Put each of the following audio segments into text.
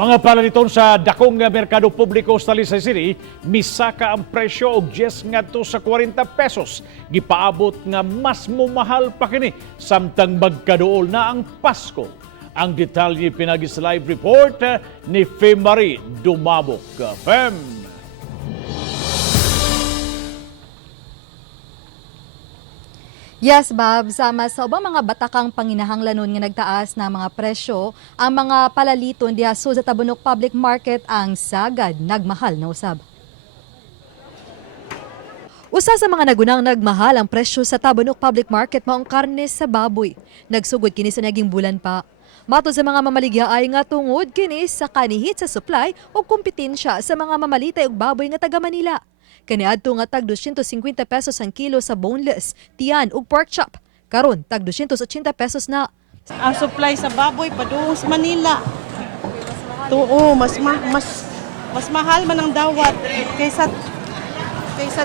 Mga palaliton sa dakong nga merkado publiko sa Talisay City, misaka ang presyo og 10 ngadto sa 40 pesos. Gipaabot nga mas mumahal pa kini samtang magkaduol na ang Pasko. Ang detalye pinagi sa live report ni Femari Dumabok. Fem. Yes, Bob. Sama sa ubang mga batakang panginahanglanon nga nagtaas na mga presyo, ang mga palaliton diha sa Tabunok Public Market ang sagad nagmahal na usab. Usa sa mga nagunang nagmahal ang presyo sa Tabunok Public Market maong karne sa baboy. Nagsugod kini sa naging bulan pa. Mato sa mga mamaligya ay nga tungod kini sa kanihit sa supply o kompetensya sa mga mamalitay og baboy nga taga Manila. Kaniadto nga tag 250 pesos ang kilo sa boneless, tiyan ug pork chop. Karon tag 280 pesos na. Ang supply sa baboy padung sa Manila. Tuo, mas mahal man ang dawat kaysa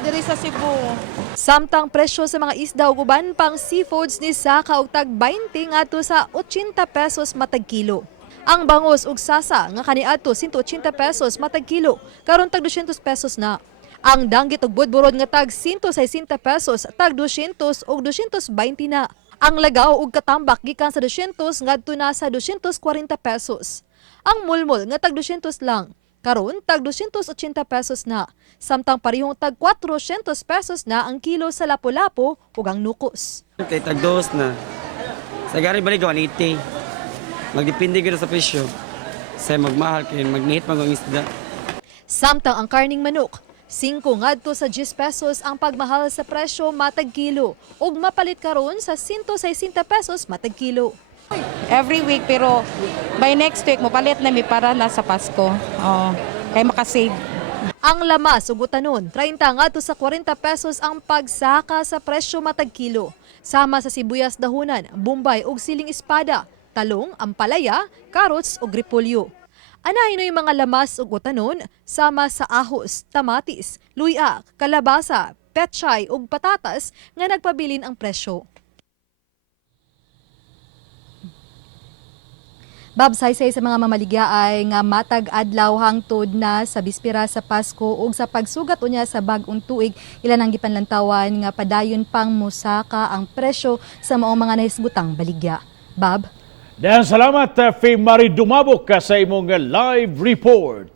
diri sa Cebu. Samtang presyo sa mga isda ug uban pang seafoods ni saka og tag 20 ngadto sa 80 pesos matag kilo. Ang bangus ug sasa nga kaniadto 180 pesos matag kilo, karon tag 200 pesos na. Ang danggit ug budburod nga tag 160 pesos, tag 200 ug 220 na. Ang lagaw ug katambak gikan sa 200 ngadto na sa 240 pesos. Ang mulmol nga tag 200 lang, karon tag 280 pesos na. Samtang parihong tag 400 pesos na ang kilo sa lapu-lapu ug ang nukos. Kay tag dos na. Sa gari balik 180. Magdepende gyud sa presyo. Sa magmahal kay magnihit man ang isda. Samtang ang karning manok 5 ngadto sa 10 pesos ang pagmahal sa presyo matag kilo ug mapalit karon sa 160 pesos matag kilo. Every week pero by next week mopalit na mi para na sa Pasko. Oh, kay makasave. Ang lamas ug utanon 30 ngadto sa 40 pesos ang pagsaka sa presyo matag kilo. Sama sa sibuyas dahunan, bombay ug siling espada, talong, ampalaya, carrots ug repolyo. Anahin na yung mga lamas ug utanon sama sa ahos, tamatis, luya, kalabasa, petchay ug patatas nga nagpabilin ang presyo. Bob, saysay sa mga mamaligya ay nga matag adlaw hangtod na sa bispera sa Pasko ug sa pagsugat unya sa bag-ong tuig ilan ang gipanlantawan nga padayon pang musaka ang presyo sa maong mga nahisgutang baligya. Bob? Dahan salamat, Femari Dumabok sa imong live report.